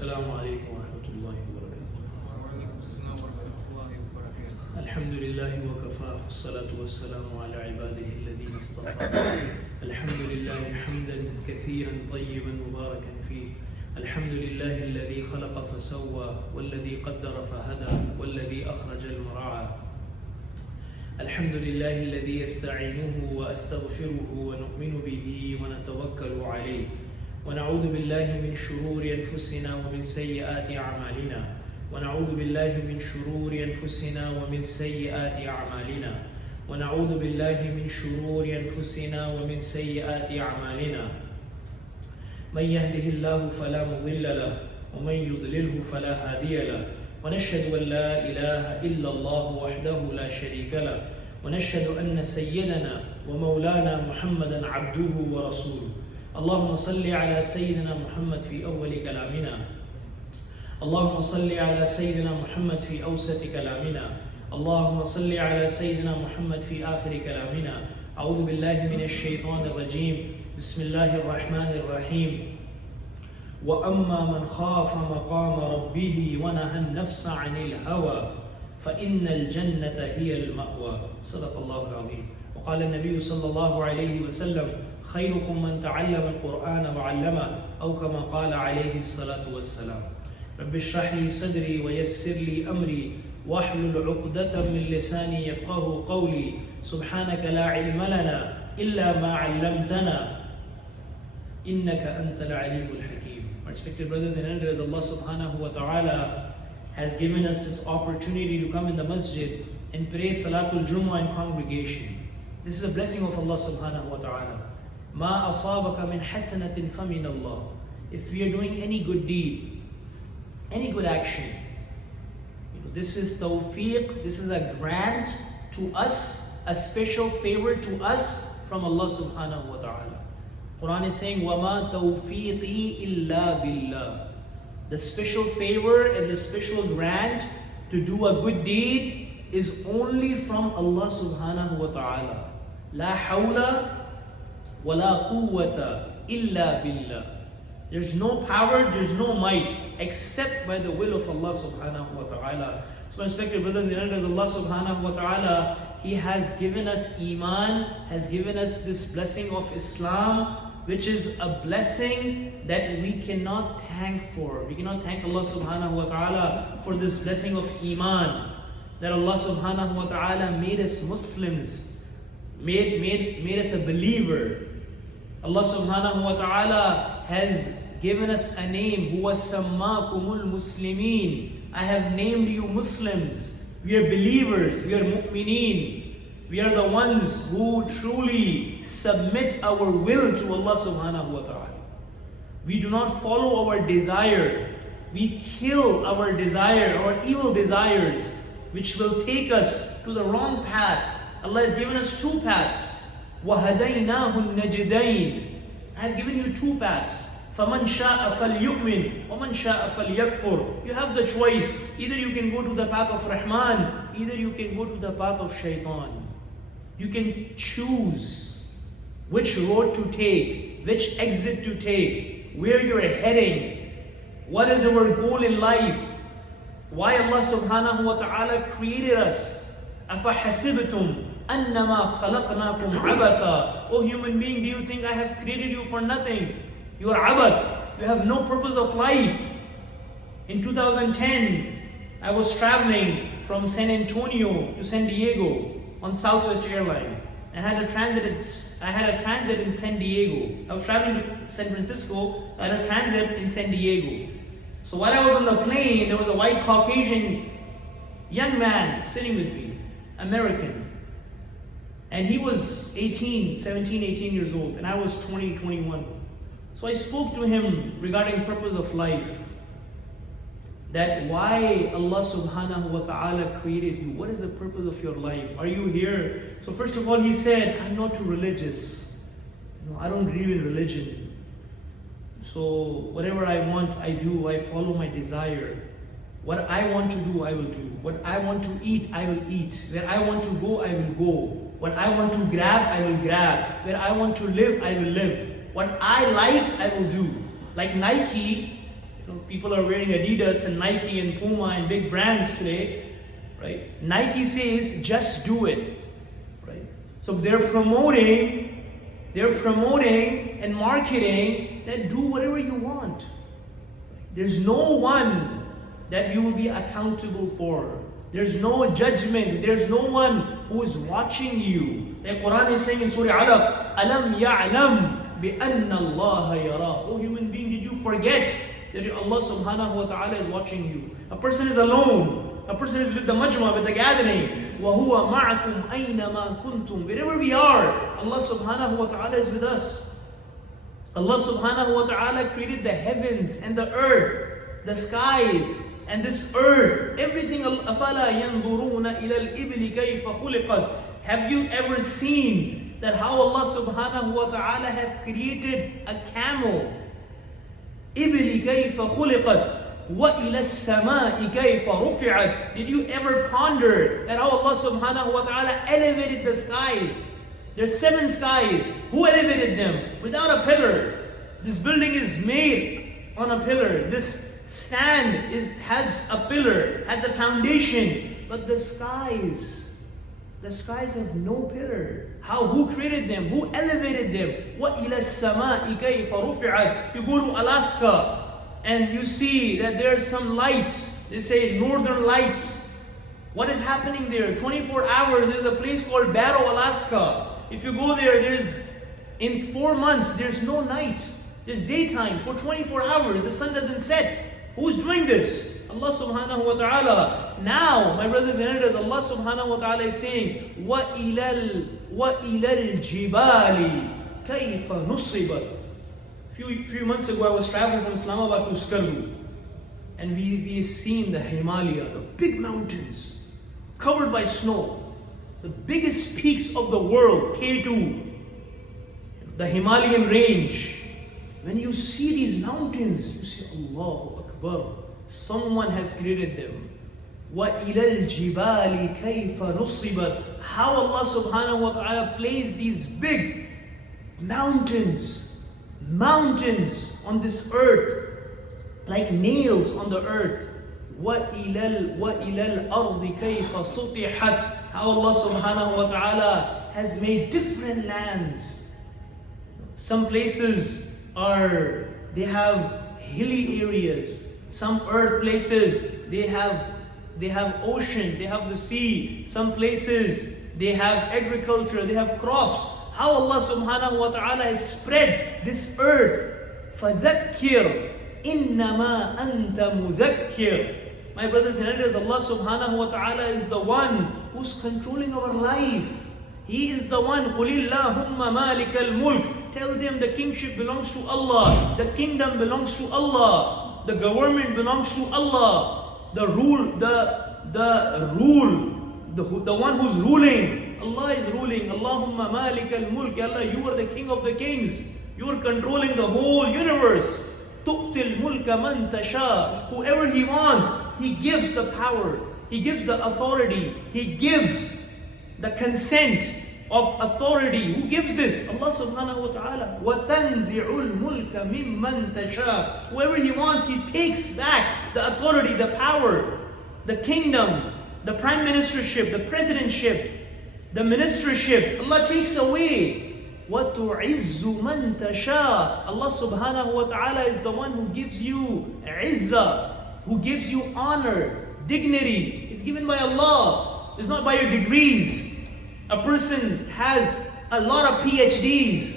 السلام عليكم ورحمة الله وبركاته. الحمد لله وكفى والصلاة والسلام على عباده الذين اصطفى. الحمد لله حمدا كثيرا طيبا مباركا فيه. الحمد لله الذي خلق فسوى والذي قدر فهدى والذي أخرج المرعى. الحمد لله الذي يستعينه وأستغفره ونؤمن به ونتوكل عليه ونعوذ بالله من شرور أنفسنا ومن سيئات أعمالنا ونعوذ بالله من شرور أنفسنا ومن سيئات أعمالنا ونعوذ بالله من شرور أنفسنا ومن سيئات أعمالنا من يهده الله فلا مضل له ومن يضلله فلا هادي له ونشهد أن لا إله إلا الله وحده لا شريك له ونشهد أن سيدنا ومولانا محمدا عبده ورسوله. اللهم صل على سيدنا محمد في أول كلامنا، اللهم صل على سيدنا محمد في أوسط كلامنا، اللهم صل على سيدنا محمد في آخر كلامنا. أعوذ بالله من الشيطان الرجيم. بسم الله الرحمن الرحيم. وأما من خاف مقام ربه ونهى النفس عن الهوى فإن الجنة هي المأوى. صدق الله العظيم. وقال النبي صلى الله عليه وسلم: خيركم من تعلم القرآن وعلمه، أو كما قال عليه الصلاة والسلام. رب اشرح لي صدري ويسر لي أمري واحلل عقدة من لساني يفقه قولي. سبحانك لا علم لنا إلا ما علمتنا إنك أنت العليم الحكيم. Respected brothers and elders, Allah subhanahu wa ta'ala has given us this opportunity to come in the masjid and pray Salatul Jummah in congregation. This is a blessing of Allah subhanahu wa ta'ala. ما أصابك من حسنة فمن الله. If we are doing any good deed, any good action, this is tawfiq, this is a grant to us, a special favor to us from Allah subhanahu wa ta'ala. Quran is saying, وَمَا تَوْفِيقِي إِلَّا بِاللَّهِ. The special favor and the special grant to do a good deed is only from Allah subhanahu wa ta'ala. La hawla wa la quwwata illa billah. There's no power, there's no might except by the will of Allah subhanahu wa ta'ala. So respected brothers and elders, Allah subhanahu wa ta'ala, He has given us Iman, has given us this blessing of Islam, which is a blessing that we cannot thank for. We cannot thank Allah subhanahu wa ta'ala for this blessing of Iman, that Allah subhanahu wa ta'ala made us Muslims, made us a believer. Allah subhanahu wa ta'ala has given us a name, huwa sammakumul muslimin. I have named you Muslims. We are believers, we are mu'mineen. We are the ones who truly submit our will to Allah subhanahu wa ta'ala. We do not follow our desire. We kill our desire, our evil desires, which will take us to the wrong path. Allah has given us two paths. وَهَدَيْنَاهُ النَّجْدَيْنِ. I have given you two paths. فَمَنْ شَاءَ فَلْيُؤْمِنْ وَمَنْ شَاءَ فَلْيَكْفُرْ. You have the choice. Either you can go to the path of Rahman, either you can go to the path of Shaitan. You can choose which road to take, which exit to take, where you're heading, what is our goal in life, why Allah subhanahu wa ta'ala created us. أَفَحَسِبْتُمْ أَنَّمَا خَلَقْنَاكُمْ عَبَثًا. Oh human being, do you think I have created you for nothing? You are abath. You have no purpose of life. In 2010, I was traveling from San Antonio to San Diego on Southwest Airline. I had a transit in San Diego. I was traveling to San Francisco, so I had a transit in San Diego. So while I was on the plane, there was a white Caucasian young man sitting with me, American. And he was 17, 18 years old, and I was 20, 21. So I spoke to him regarding purpose of life. That why Allah subhanahu wa ta'ala created you. What is the purpose of your life? Are you here? So first of all, he said, I'm not too religious. I don't believe in religion. So whatever I want, I do. I follow my desire. What I want to do, I will do. What I want to eat, I will eat. Where I want to go, I will go. What I want to grab, I will grab. Where I want to live, I will live. What I like, I will do. Like Nike, People are wearing Adidas and Nike and Puma and big brands today, right? Nike says, just do it, right? So they're promoting and marketing that do whatever you want. There's no one that you will be accountable for. There's no judgment. There's no one who is watching you. The Quran is saying in Surah Alaq, Alam ya'lam bi anna Allah yara. Oh human being, did you forget that Allah subhanahu wa ta'ala is watching you? A person is alone. A person is with the majma, with the gathering. وَهُوَ مَعَكُمْ أَيْنَمَا كُنْتُمْ. Wherever we are, Allah subhanahu wa ta'ala is with us. Allah subhanahu wa ta'ala created the heavens and the earth, the skies and this earth, everything. أَفَلَا يَنْظُرُونَ إِلَى الْإِبِلِ كَيْفَ خُلِقَتْ. Have you ever seen that how Allah subhanahu wa ta'ala have created a camel? إِبِلِ كَيْفَ خُلِقَتْ وَإِلَى السَّمَاءِ كَيْفَ رُفِعَتْ. Did you ever ponder that how Allah subhanahu wa ta'ala elevated the skies? There's 7 skies. Who elevated them? Without a pillar. This building is made on a pillar. This stand has a pillar, has a foundation. But the skies have no pillar. Who created them? Who elevated them? وَإِلَى السَّمَاءِ كَيْفَ رُفِعَتْ. You go to Alaska and you see that there are some lights. They say northern lights. What is happening there? 24 hours, there's a place called Barrow, Alaska. If you go there, in 4 months, there's no night. There's daytime for 24 hours. The sun doesn't set. Who's doing this? Allah subhanahu wa ta'ala. Now, my brothers and elders, Allah subhanahu wa ta'ala is saying, وَإِلَى الْجِبَالِ كَيْفَ نُصِبَتْ. Few months ago, I was traveling from Islamabad to Skardu, and we've seen the Himalaya, the big mountains covered by snow, the biggest peaks of the world, K2, the Himalayan range. When you see these mountains, you say, Allahu Akbar, someone has created them. وَإِلَى الْجِبَالِ كَيْفَ نُصِبَتْ. How Allah subhanahu wa ta'ala placed these big mountains on this earth, like nails on the earth. وَإِلَى الْأَرْضِ كَيْفَ سُطِحَتْ. How Allah subhanahu wa ta'ala has made different lands. Some places they have hilly areas. Some earth places, they have ocean, they have the sea. Some places, they have agriculture, they have crops. How Allah subhanahu wa ta'ala has spread this earth. فَذَكِّرْ إِنَّمَا أَنْتَ مُذَكِّرْ. My brothers and elders, Allah subhanahu wa ta'ala is the one who's controlling our life. He is the one. قُلِ اللَّهُمَّ مَالِكَ الْمُلْكِ. Tell them the kingship belongs to Allah. The kingdom belongs to Allah. The government belongs to Allah. The one who's ruling. Allah is ruling. Allahumma malik al-mulk. Allah, you are the king of the kings. You are controlling the whole universe. Tu'til mulka man tasha. Whoever He wants, He gives the power. He gives the authority. He gives the consent of authority. Who gives this? Allah subhanahu wa ta'ala. وَتَنْزِعُ الْمُلْكَ مِمَّنْ تَشَاءُ. Whoever He wants, He takes back the authority, the power, the kingdom, the prime ministership, the presidentship, the ministership. Allah takes away. وَتُعِزُّ مَنْ تَشَاءُ. Allah subhanahu wa ta'ala is the one who gives you izzah, who gives you honor, dignity. It's given by Allah. It's not by your degrees. A person has a lot of PhDs.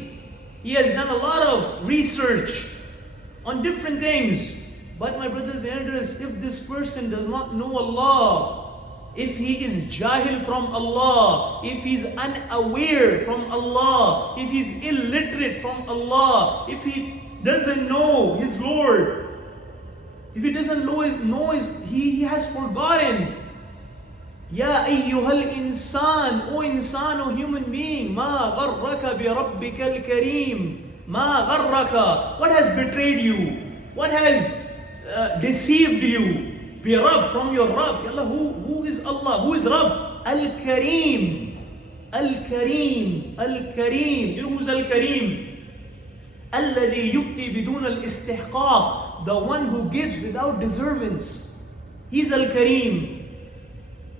He has done a lot of research on different things. But my brothers and elders, if this person does not know Allah, if he is jahil from Allah, if he's unaware from Allah, if he's illiterate from Allah, if he doesn't know his Lord, if he doesn't know he has forgotten. Ya ayyuhal insan, O insan, O human being, ma gharraka bi rabbikal kareem, ma gharraka. What has betrayed you? What has deceived you? Bi Rabb, from your Rabb. Allah, who is Allah? Who is Rabb? Al-Kareem. Al-Kareem. Al-Kareem. You know who's Al-Kareem? الذي يؤتي بدون الاستحقاق. the one who gives without deservance. He's Al-Kareem,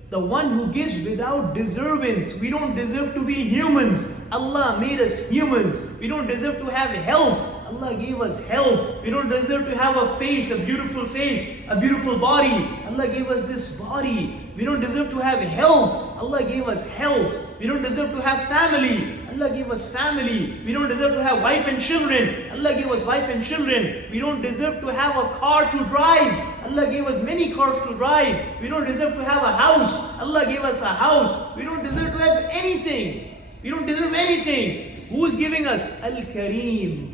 the one who gives without deservance. We don't deserve to be humans. Allah made us humans. We don't deserve to have health. Allah gave us health. We don't deserve to have a face, a beautiful body. Allah gave us this body. We don't deserve to have health. Allah gave us health. We don't deserve to have family. Allah gave us family. We don't deserve to have wife and children. Allah gave us wife and children. We don't deserve to have a car to drive. Allah gave us many cars to drive. We don't deserve to have a house. Allah gave us a house. We don't deserve to have anything. We don't deserve anything. Who is giving us? Al-Kareem.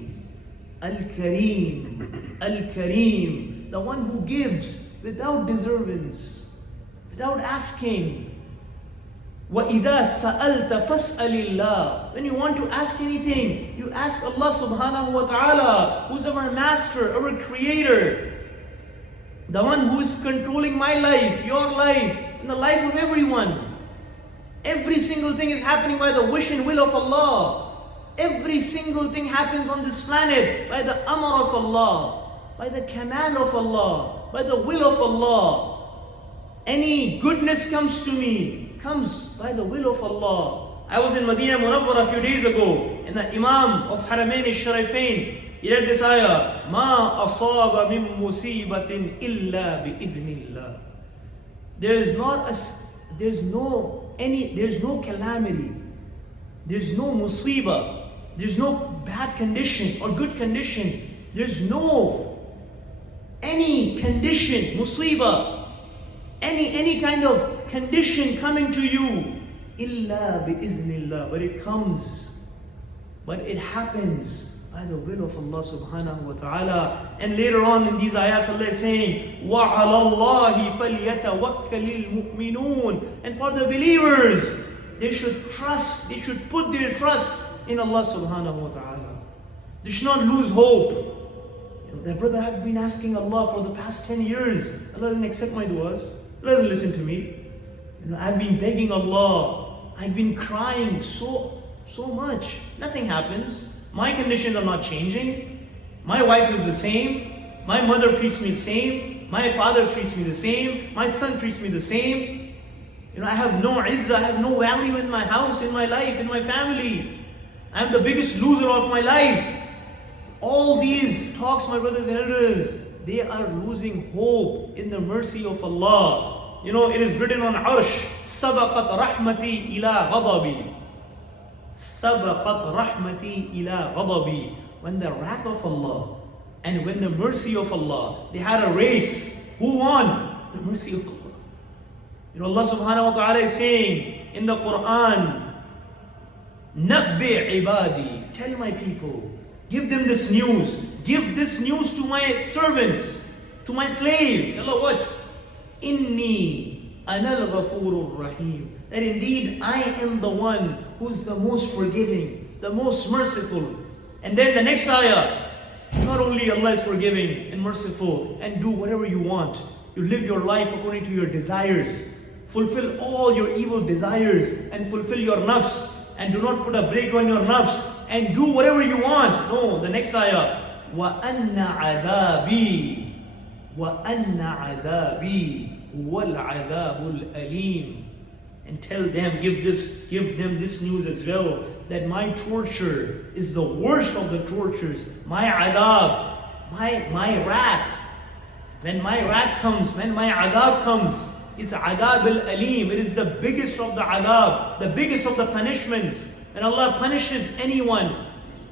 Al-Kareem. Al-Kareem. The one who gives without deservance, without asking. وَإِذَا سَأَلْتَ فَاسْأَلِ اللَّهِ. When you want to ask anything, you ask Allah subhanahu wa ta'ala, who's our master, our creator, the one who is controlling my life, your life, and the life of everyone. Every single thing is happening by the wish and will of Allah. Every single thing happens on this planet by the amr of Allah, by the command of Allah, by the will of Allah. Any goodness comes to me, comes by the will of Allah. I was in Medina Munawwara a few days ago, and the Imam of Haramain al-Sharifain, he read this ayah, مَا أَصَابَ مِن مُصِيبَةٍ إِلَّا بِإِذْنِ اللَّهِ. There's no calamity, there's no musibah, there's no bad condition or good condition, there's no any condition, musibah, any kind of condition coming to you, illa bi-iznillah, but it comes, but it happens by the will of Allah subhanahu wa ta'ala. And later on in these ayahs, Allah is saying, وَعَلَى اللَّهِ فَلْيَتَوَكَّلِ الْمُؤْمِنُونَ. And for the believers, they should trust, they should put their trust in Allah subhanahu wa ta'ala. They should not lose hope. That brother, I've been asking Allah for the past 10 years. Allah doesn't accept my du'as. Allah doesn't listen to me. I've been begging Allah. I've been crying so much. Nothing happens. My conditions are not changing. My wife is the same. My mother treats me the same. My father treats me the same. My son treats me the same. I have no izzah. I have no value in my house, in my life, in my family. I'm the biggest loser of my life. All these talks, my brothers and elders, they are losing hope in the mercy of Allah. It is written on Arsh, سَبَقَتْ رَحْمَتِي إِلَىٰ غَضَبِي. سَبَقَتْ رَحْمَتِي إِلَىٰ غَضَبِي. When the wrath of Allah and when the mercy of Allah, they had a race. Who won? The mercy of Allah. Allah subhanahu wa ta'ala is saying in the Quran, نَبِّ عِبَادِي. Tell my people, give them this news. Give this news to my servants, to my slaves. Allah, what? Inni anal ghafurur rahim. That indeed I am the one who's the most forgiving, the most merciful. And then the next ayah, not only Allah is forgiving and merciful, and do whatever you want. You live your life according to your desires. Fulfill all your evil desires and fulfill your nafs. And do not put a brake on your nafs. And do whatever you want. No, the next ayah. وَأَنَّ عَذَابِي وَأَنَّ عَذَابِي وَالْعَذَابُ الْأَلِيمُ. And tell them, give them this news as well, that my torture is the worst of the tortures. My adab, my wrath. When my wrath comes, when my adab comes, it's adab al-alim. It is the biggest of the adab, the biggest of the punishments. When Allah punishes anyone,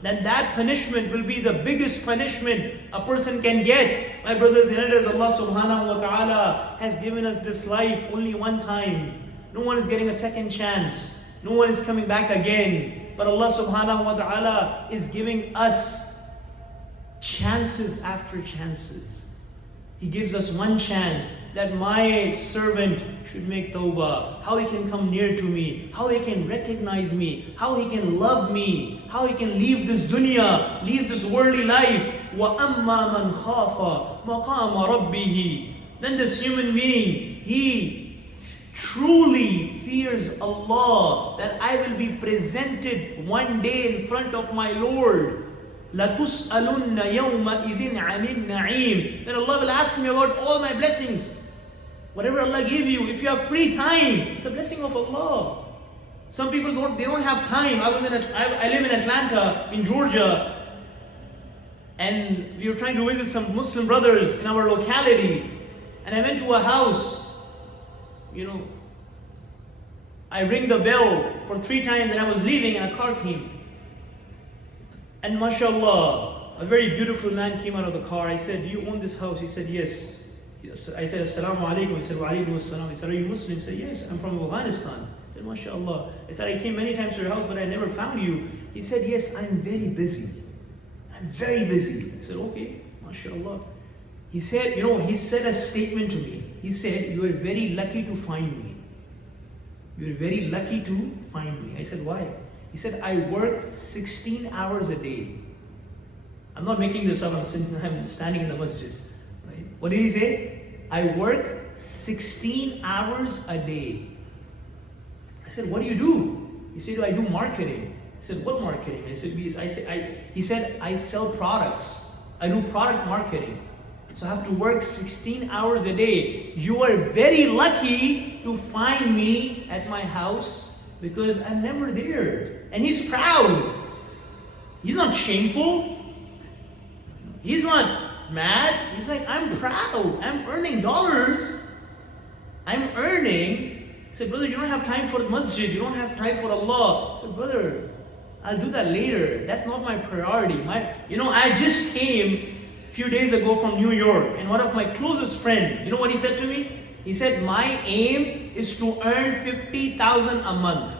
then that punishment will be the biggest punishment a person can get. My brothers and elders, Allah subhanahu wa ta'ala has given us this life only one time. No one is getting a second chance. No one is coming back again. But Allah subhanahu wa ta'ala is giving us chances after chances. He gives us one chance that my servant should make tawbah, how he can come near to me, how he can recognize me, how he can love me, how he can leave this dunya, leave this worldly life. وَأَمَّا مَنْ خَافَ مَقَامَ رَبِّهِ. Then this human being, he truly fears Allah, that I will be presented one day in front of my Lord. لَتُسْأَلُنَّ يَوْمَئِذٍ عَنِ النَّعِيمِ. Then Allah will ask me about all my blessings. Whatever Allah gave you, if you have free time, it's a blessing of Allah. Some people don't have time. I live in Atlanta, in Georgia, and we were trying to visit some Muslim brothers in our locality. And I went to a house, I rang the bell for 3 times and I was leaving and a car came. And mashallah, a very beautiful man came out of the car. I said, "Do you own this house?" He said, "Yes." I said, "Assalamu alaikum." He said, "Wa alaikum assalam." He said, "Are you Muslim?" I said, "Yes, I'm from Afghanistan." I said, "MashaAllah." I said, "I came many times to your house, but I never found you." He said, "Yes, I'm very busy. I'm very busy." I said, "Okay, MashaAllah." He said, he said a statement to me. He said, "You are very lucky to find me. You are very lucky to find me." I said, "Why?" He said, "I work 16 hours a day." I'm not making this up, I'm standing in the masjid. Right? What did he say? "I work 16 hours a day." I said, "What do you do?" He said, "I do marketing." I said, "What marketing?" He said, "I sell products. I do product marketing. So I have to work 16 hours a day. You are very lucky to find me at my house because I'm never there." And he's proud. He's not shameful. He's not mad. He's like, "I'm proud. I'm earning dollars. I'm earning." He said, "Brother, you don't have time for the masjid. You don't have time for Allah." I said, "Brother, I'll do that later. That's not my priority." I just came a few days ago from New York, and one of my closest friends, you know what he said to me? He said, "My aim is to earn 50,000 a month."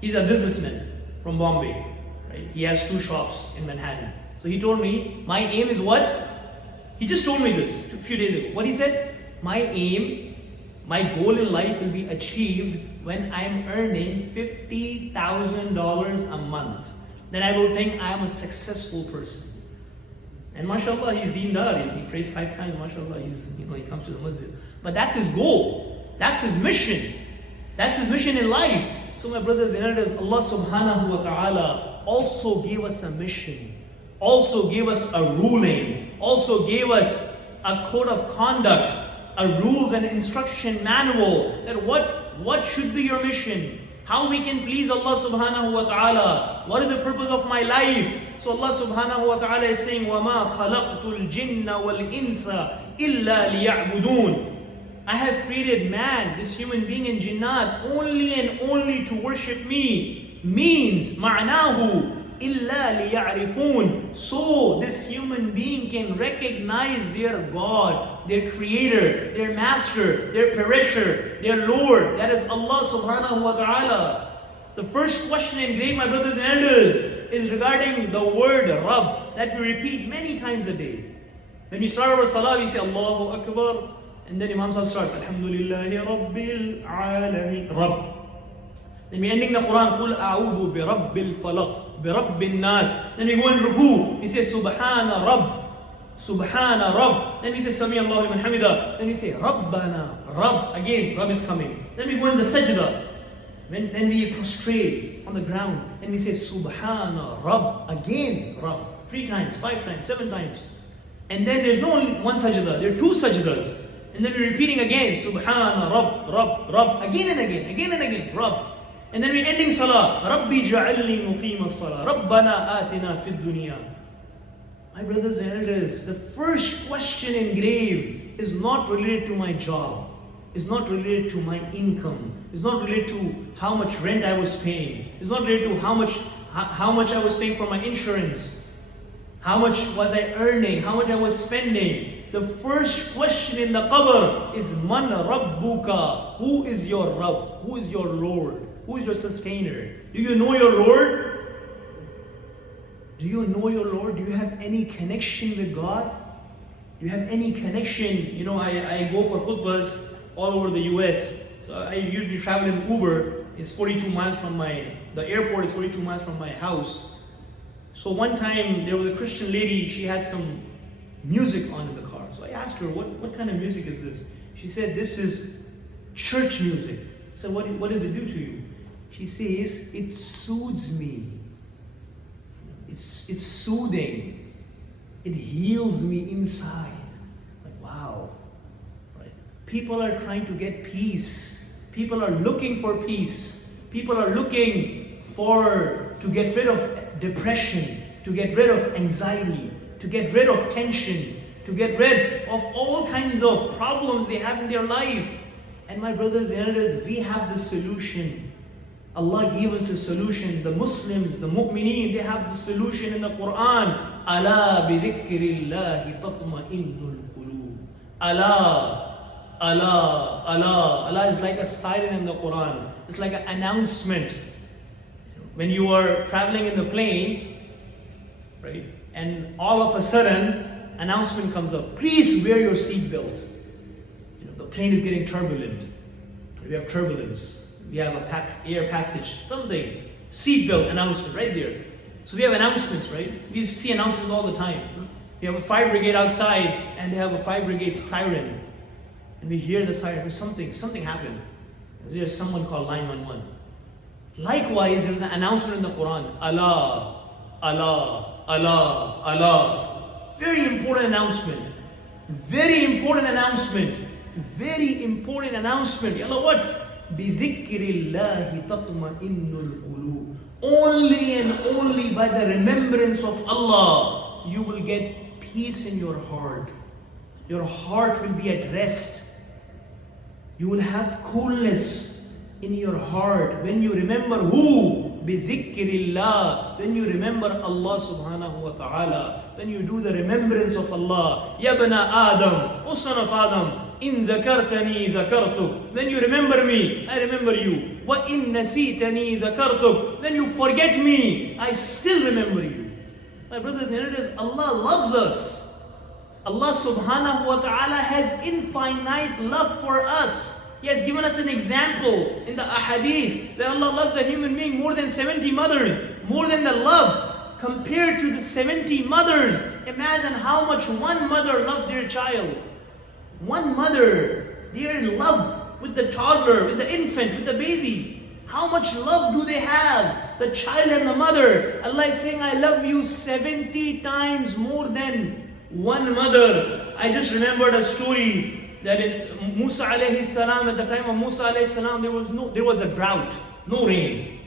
He's a businessman from Bombay. Right? He has 2 shops in Manhattan. So he told me, "My aim is what?" He just told me this a few days ago. What he said? "My aim, my goal in life will be achieved when I'm earning $50,000 a month. Then I will think I am a successful person." And mashallah, he's deendar. He prays 5 times. Mashallah, he comes to the masjid. But that's his goal. That's his mission. That's his mission in life. So my brothers and elders, Allah subhanahu wa ta'ala also gave us a mission. Also gave us a ruling. Also gave us a code of conduct. A rules and instruction manual. That what should be your mission? How we can please Allah subhanahu wa ta'ala? What is the purpose of my life? So Allah subhanahu wa ta'ala is saying, وَمَا خَلَقْتُ الْجِنَّ وَالْإِنسَ إِلَّا لِيَعْبُدُونَ. I have created man, this human being in jinnat, only and only to worship me. Means, معناه إِلَّا لِيَعْرِفُونَ. So this human being can recognize their God, their creator, their master, their perisher, their Lord. That is Allah subhanahu wa ta'ala. The first question engraved, my brothers and elders, is regarding the word Rabb that we repeat many times a day. When we start our salah, we say Allahu Akbar, and then Imam starts, Alhamdulillahi Rabbil Alameen, Rabb. Then we ending the Quran, Qul a'udhu bi Rabbil Falaq, bi Rabbil Nas. Then we go in ruku, we say Subhana Rabb, Subhana Rabb. Then we say Sami Allahu liman hamida. Then we say Rabbana, Rabb. Again, Rabb is coming. Then we go in the sajda. Then we prostrate on the ground and we say Subhana Rabb. Again, Rabb. 3 times, 5 times, 7 times. And then there's no only one sajda, there are 2 sajdas. And then we're repeating again, Subhana Rabb, Rabb, Rabb. Again and again, Rabb. And then we're ending salah. Rabbi ja'alni muqima salah. Rabbana atina fid dunya. My brothers and elders, the first question engraved is not related to my job. It's not related to my income. It's not related to how much rent I was paying. It's not related to how much I was paying for my insurance. How much was I earning? How much I was spending? The first question in the qabr is Man Rabbuka? Who is your Rabb? Who is your Lord? Who is your sustainer? Do you know your Lord? Do you know your Lord? Do you have any connection with God? Do you have any connection? I go for khutbahs all over the US. So I usually travel in Uber. It's 42 miles from the airport is 42 miles from my house. So one time there was a Christian lady, she had some music on in the car. So I asked her, what kind of music is this? She said, "This is church music." I said, what does it do to you? She says, "It soothes me. It's soothing. It heals me inside. Like, wow. Right? People are trying to get peace. People are looking for peace. People are looking to get rid of depression, to get rid of anxiety, to get rid of tension, to get rid of all kinds of problems they have in their life. And my brothers and elders, we have the solution. Allah gave us the solution. The Muslims, the mu'mineen, they have the solution in the Quran. Ala bi dhikrillahi tatma'innul qulub. Allah, Allah, Allah. Allah is like a siren in the Quran. It's like an announcement. When you are traveling in the plane, right, and all of a sudden, announcement comes up. Please wear your seatbelt. The plane is getting turbulent. We have turbulence. We have a air passage, something. Seatbelt announcement right there. So we have announcements, right? We see announcements all the time. We have a fire brigade outside, and they have a fire brigade siren. And we hear the siren. Something happened. There's someone called 911. Likewise, there was an announcement in the Quran. Allah, Allah, Allah, Allah. Very important announcement. Very important announcement. Very important announcement. Ya Allah, what? بِذِكْرِ اللَّهِ تَطْمَئِنُّ الْقُلُوبِ. Only and only by the remembrance of Allah, you will get peace in your heart. Your heart will be at rest. You will have coolness in your heart when you remember who? Bidhikrillah. When you remember Allah subhanahu wa ta'ala. When you do the remembrance of Allah. Ya bana Adam, O son of Adam, in dhakartani dhakartuk. When you remember me, I remember you. Wa in nasitani dhakartuk. When you forget me, I still remember you. My brothers and elders, Allah loves us. Allah subhanahu wa ta'ala has infinite love for us. He has given us an example in the ahadith that Allah loves a human being more than 70 mothers, more than the love compared to the 70 mothers. Imagine how much one mother loves their child. One mother, they are in love with the toddler, with the infant, with the baby. How much love do they have? The child and the mother. Allah is saying, I love you 70 times more than one mother. I just remembered a story that in Musa alayhi salam, at the time of Musa alayhi salam, there was a drought, no rain.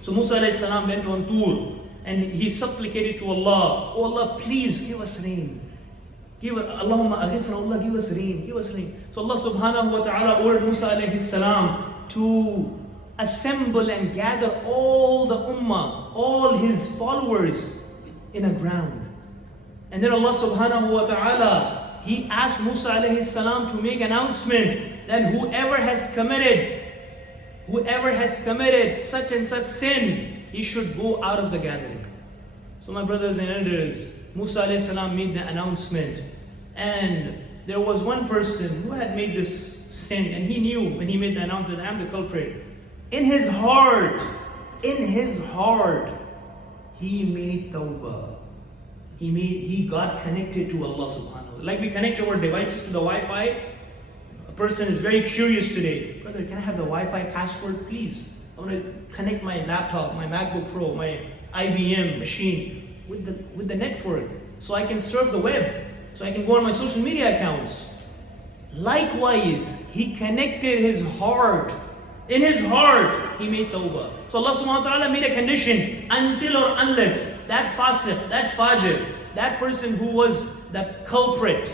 So Musa alayhi salam went on tour and he supplicated to Allah, oh Allah, please give us rain. Allahumma aghifna, Allah, give us rain, give us rain. So Allah subhanahu wa ta'ala ordered Musa alayhi salam to assemble and gather all the ummah, all his followers in a ground. And then Allah subhanahu wa ta'ala, He asked Musa alayhi salam to make announcement that whoever has committed such and such sin, he should go out of the gathering. So my brothers and elders, Musa alayhi salam made the announcement, and there was one person who had made this sin, and he knew when he made the announcement, I'm the culprit. In his heart, he made tawbah. He got connected to Allah subhanahu wa ta'ala. Like we connect our devices to the Wi-Fi. A person is very curious today. Brother, can I have the Wi-Fi password, please? I want to connect my laptop, my MacBook Pro, my IBM machine with the network so I can surf the web, so I can go on my social media accounts. Likewise, he connected his heart. In his heart, he made tawbah. So Allah subhanahu wa ta'ala made a condition, until or unless that fasiq, that fajr, that person who was the culprit,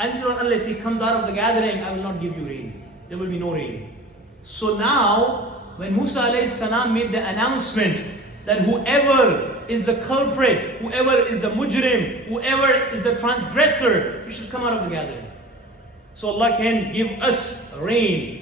until or unless he comes out of the gathering, I will not give you rain. There will be no rain. So now, when Musa alayhi salam made the announcement that whoever is the culprit, whoever is the mujrim, whoever is the transgressor, he should come out of the gathering. So Allah can give us rain.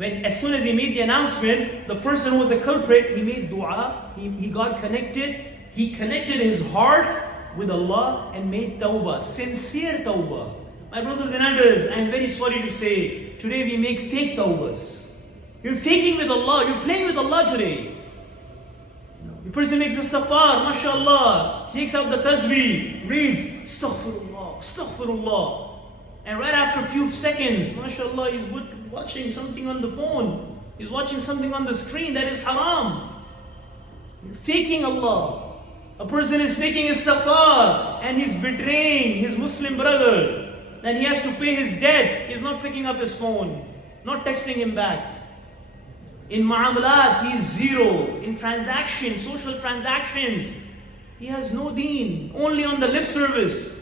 As soon as he made the announcement, the person who was the culprit, he made dua, he got connected, he connected his heart with Allah and made tawbah, sincere tawbah. My brothers and elders, I am very sorry to say, today we make fake tawbahs. You're faking with Allah, you're playing with Allah today. The person makes istighfar, mashallah, takes out the tasbih, reads, astaghfirullah, astaghfirullah. And right after a few seconds, mashallah, he's watching something on the phone. He's watching something on the screen that is haram. You're faking Allah. A person is taking istighfar and he's betraying his Muslim brother. Then he has to pay his debt. He's not picking up his phone, not texting him back. In mu'amalat, he is zero. In transactions, social transactions, he has no deen, only on the lip service.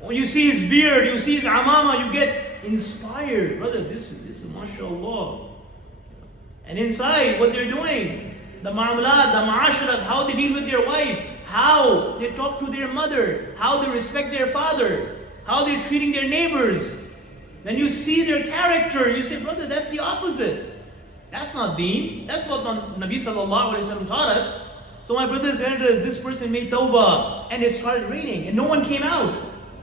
When you see his beard, you see his amama, you get inspired. Brother, this is mashallah. And inside, what they're doing, the mu'amalat, the ma'asharat, how they deal with their wife, how they talk to their mother, how they respect their father, how they're treating their neighbors. Then you see their character, you say, brother, that's the opposite. That's not deen. That's what Nabi sallallahu alayhi wa sallam taught us. So my brothers and sisters, this person made tawbah and it started raining and no one came out.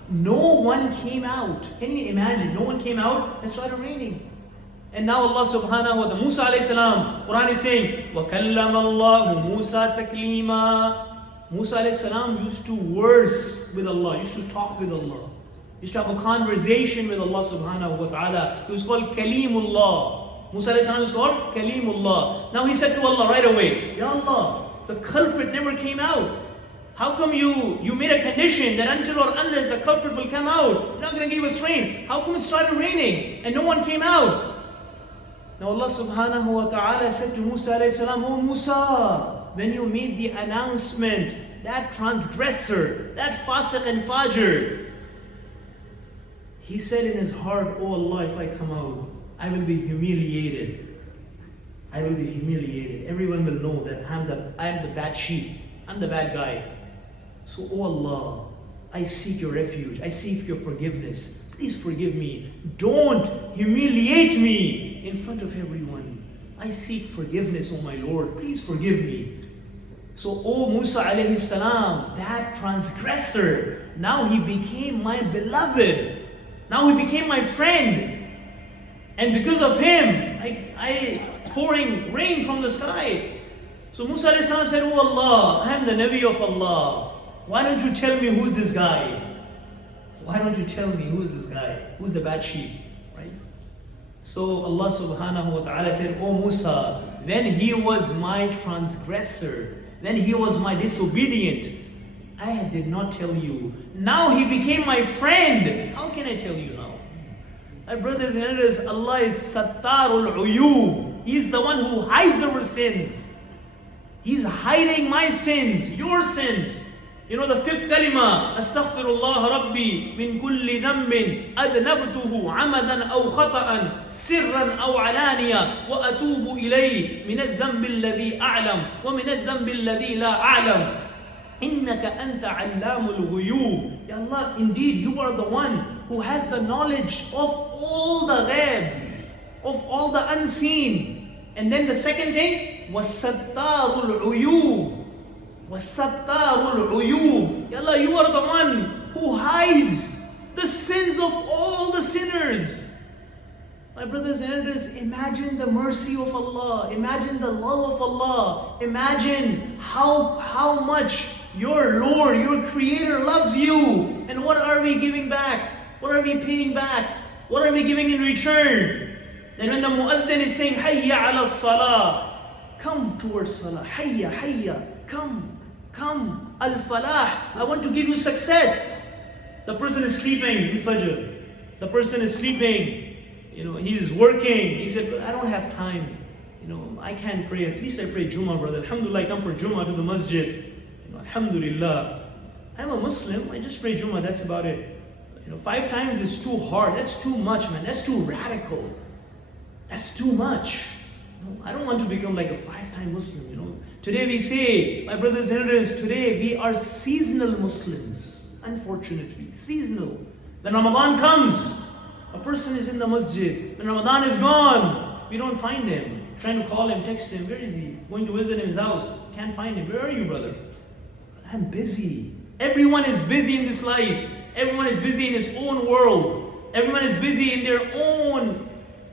No one came out. Can you imagine? No one came out and started raining. And now Allah subhanahu wa ta'ala, Musa alayhi salam, Quran is saying, وَكَلَّمَ اللَّهُ مُوسَى تَكْلِيمًا. Musa alayhi salam used to verse with Allah, used to talk with Allah, used to have a conversation with Allah subhanahu wa ta'ala. He was called Kalimullah. Musa alayhi salam is called Kalimullah. Now he said to Allah right away, Ya Allah, the culprit never came out. How come you made a condition that until or unless the culprit will come out, you're not going to give us rain? How come it started raining and no one came out? Now Allah subhanahu wa ta'ala said to Musa alayhi salam, Oh Musa, when you made the announcement, that transgressor, that fasiq and fajr, he said in his heart, Oh Allah, if I come out, I will be humiliated. I will be humiliated. Everyone will know that I am the bad sheep. I'm the bad guy. So, oh Allah, I seek your refuge. I seek your forgiveness. Please forgive me. Don't humiliate me in front of everyone. I seek forgiveness, oh my Lord. Please forgive me. So, oh Musa alayhi salam, that transgressor, now he became my beloved. Now he became my friend. And because of him, I pouring rain from the sky. So Musa alayhi salam said, Oh Allah, I am the Nabi of Allah. Why don't you tell me who's this guy? Why don't you tell me who's this guy? Who's the bad sheep? Right? So Allah subhanahu wa ta'ala said, Oh Musa, then he was my transgressor. Then he was my disobedient. I did not tell you. Now he became my friend. How can I tell you now? My brothers and sisters, Allah is Sattarul Uyub. He's the one who hides our sins. He's hiding my sins, your sins. You know the fifth kalima, Astaghfirullah Rabbi min kulli dhanbin adnabtuhu amadan aw khata'an sirran aw alaniya wa atubu ilayhi min adh-dhanbi alladhi a'lam wa min adh-dhanbi alladhi la a'lam. Innaka anta allamul ghuyub. Ya Allah, indeed you are the one who has the knowledge of all the ghaib, of all the unseen. And then the second thing was Sattarul Uyub. Was Sattarul Uyub. Ya Allah, you are the one who hides the sins of all the sinners. My brothers and sisters, imagine the mercy of Allah. Imagine the love of Allah. Imagine how much your Lord, your Creator loves you. And what are we giving back? What are we paying back? What are we giving in return? Then when the mu'adhin is saying, Hayya ala salah, come towards salah. Hayya, hayya, come. Al-falah, I want to give you success. The person is sleeping in Fajr. The person is sleeping. He is working. He said, I don't have time. I can't pray. At least I pray Jummah, brother. Alhamdulillah, I come for Jummah to the masjid. Alhamdulillah. I'm a Muslim. I just pray Jummah. That's about it. 5 times is too hard. That's too much, man. That's too radical. That's too much. I don't want to become like a 5-time Muslim, Today we say, my brothers and sisters, today we are seasonal Muslims. Unfortunately, seasonal. Then Ramadan comes. A person is in the masjid. When Ramadan is gone, we don't find him. Trying to call him, text him. Where is he? Going to visit him, his house. Can't find him. Where are you, brother? I'm busy. Everyone is busy in this life. Everyone is busy in his own world. Everyone is busy in their own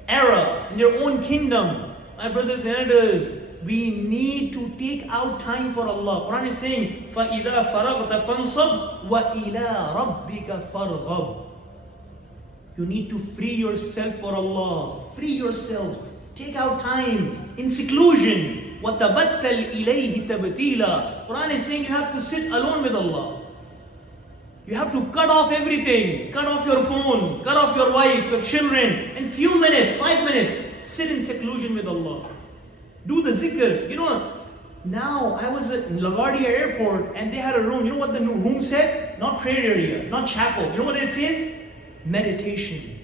era, in their own kingdom. My brothers and sisters, we need to take out time for Allah. Quran is saying, فَإِذَا فَرَغْتَ فَانْصَبْ وَإِلَىٰ رَبِّكَ فَارْغَبْ. You need to free yourself for Allah. Free yourself. Take out time in seclusion. وَتَبَتَّلْ إِلَيْهِ تَبْتِيلًا. Quran is saying you have to sit alone with Allah. You have to cut off everything. Cut off your phone, cut off your wife, your children. In few minutes, 5 minutes, sit in seclusion with Allah. Do the zikr. Now I was at LaGuardia Airport and they had a room. You know what the room said? Not prayer area, not chapel. You know what it says? Meditation.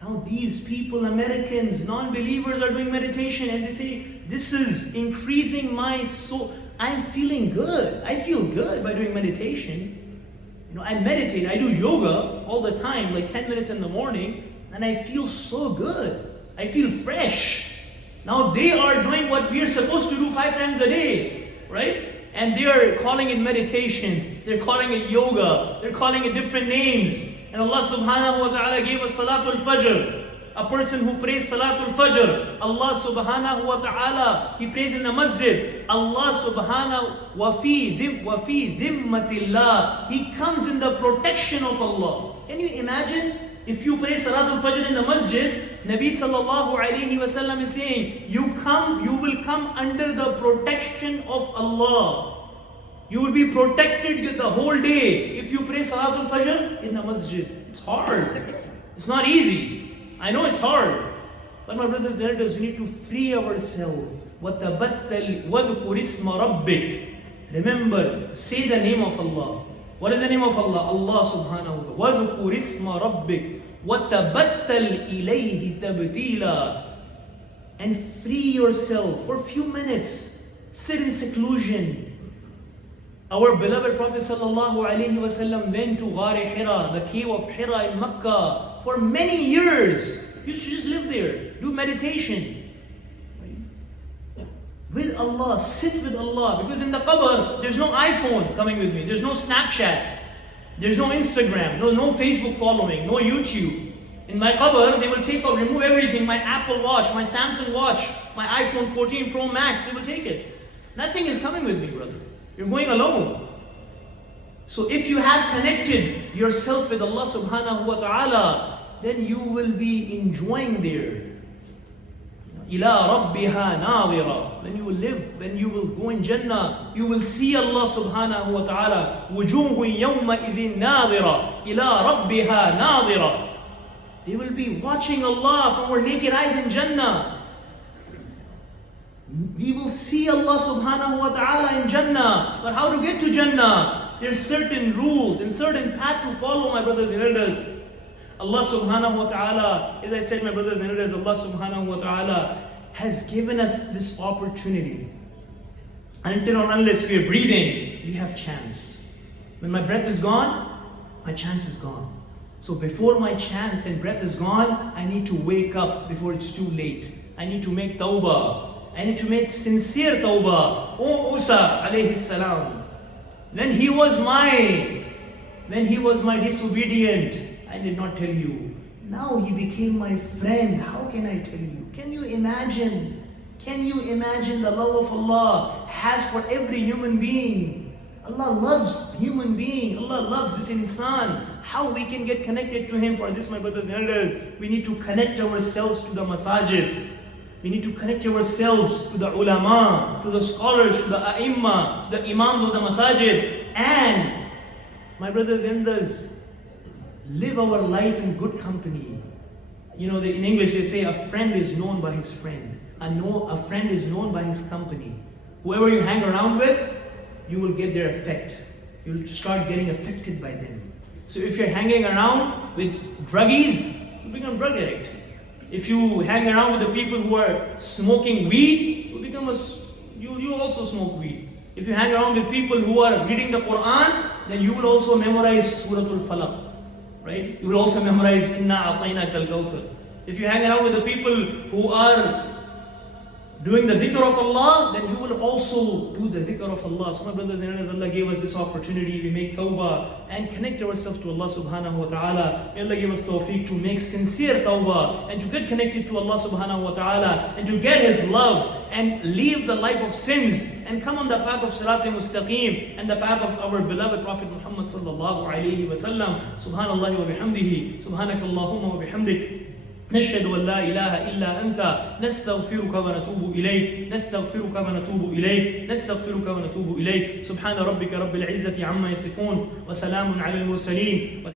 Now these people, Americans, non-believers are doing meditation and they say, this is increasing my soul. I'm feeling good. I feel good by doing meditation. I meditate, I do yoga all the time, like 10 minutes in the morning, and I feel so good. I feel fresh. Now they are doing what we are supposed to do 5 times a day, right? And they are calling it meditation. They're calling it yoga. They're calling it different names. And Allah subhanahu wa ta'ala gave us Salatul Fajr. A person who prays Salatul Fajr, Allah subhanahu wa ta'ala, he prays in the masjid. Allah subhanahu wa fi dhimmatillah. He comes in the protection of Allah. Can you imagine? If you pray Salatul Fajr in the masjid, Nabi sallallahu alayhi wa sallam is saying, you will come under the protection of Allah. You will be protected the whole day if you pray Salatul Fajr in the masjid. It's hard. It's not easy. I know it's hard. But my brothers and elders, we need to free ourselves. وَتَبَتَّلْ وَذْكُرِ اسْمَ رَبِّكَ. Remember, say the name of Allah. What is the name of Allah? Allah subhanahu wa ta'ala. وَذْكُرِ اسْمَ رَبِّكَ وَتَبَتَّلْ إِلَيْهِ تَبْتِيلًا. And free yourself for a few minutes. Sit in seclusion. Our beloved Prophet sallallahu alaihi wasallam went to Ghar Hira, the cave of Hira in Makkah, for many years. You should just live there, do meditation with Allah, sit with Allah. Because in the qabr, there's no iPhone coming with me, there's no Snapchat, there's no Instagram, no Facebook following, no YouTube. In my qabr, they will remove everything, my Apple Watch, my Samsung Watch, my iPhone 14 Pro Max, they will take it. Nothing is coming with me, brother. You're going alone. So if you have connected yourself with Allah subhanahu wa ta'ala, then you will be enjoying there. Ila rabbiha nadira. When you will live, when you will go in Jannah, you will see Allah subhanahu wa ta'ala. Wujuhun yawma idhin nadira. Ila rabbiha nadira. They will be watching Allah from our naked eyes in Jannah. We will see Allah subhanahu wa ta'ala in Jannah. But how to get to Jannah? There's certain rules and certain path to follow, my brothers and elders. Allah subhanahu wa ta'ala, as I said, my brothers and elders, Allah subhanahu wa ta'ala has given us this opportunity. Until or unless we are breathing, we have chance. When my breath is gone, my chance is gone. So before my chance and breath is gone, I need to wake up before it's too late. I need to make tawbah. I need to make sincere tawbah. O Musa alayhi salam, when he was my disobedient, I did not tell you. Now he became my friend. How can I tell you? Can you imagine? Can you imagine the love of Allah has for every human being? Allah loves human being. Allah loves this insan. How we can get connected to him? For this, my brothers and elders, we need to connect ourselves to the masajid. We need to connect ourselves to the ulama, to the scholars, to the a'imma, to the imams of the masajid. And, my brothers and elders, live our life in good company. In English they say a friend is known by his friend. A friend is known by his company. Whoever you hang around with, you will get their effect. You'll start getting affected by them. So if you're hanging around with druggies, you become drug addict. If you hang around with the people who are smoking weed, you also smoke weed. If you hang around with people who are reading the Quran, then you will also memorize Suratul Falaq. Right? You will also memorize Inna A'tainaka al-Kawthar. If you hang around with the people who are doing the dhikr of Allah, then you will also do the dhikr of Allah. So my brothers and elders, Allah gave us this opportunity to make tawbah and connect ourselves to Allah subhanahu wa ta'ala. Allah gave us tawfiq to make sincere tawbah and to get connected to Allah subhanahu wa ta'ala and to get His love and leave the life of sins and come on the path of Sirat-e Mustaqim and the path of our beloved Prophet Muhammad sallallahu alayhi wa sallam. Subhanallah wa bihamdihi. Subhanakallahumma wa bihamdik. نشهد أن لا إله إلا أنت نستغفرك ونتوب إليك نستغفرك ونتوب إليك نستغفرك ونتوب إليك. سبحان ربك رب العزة عما يصفون وسلام على المرسلين.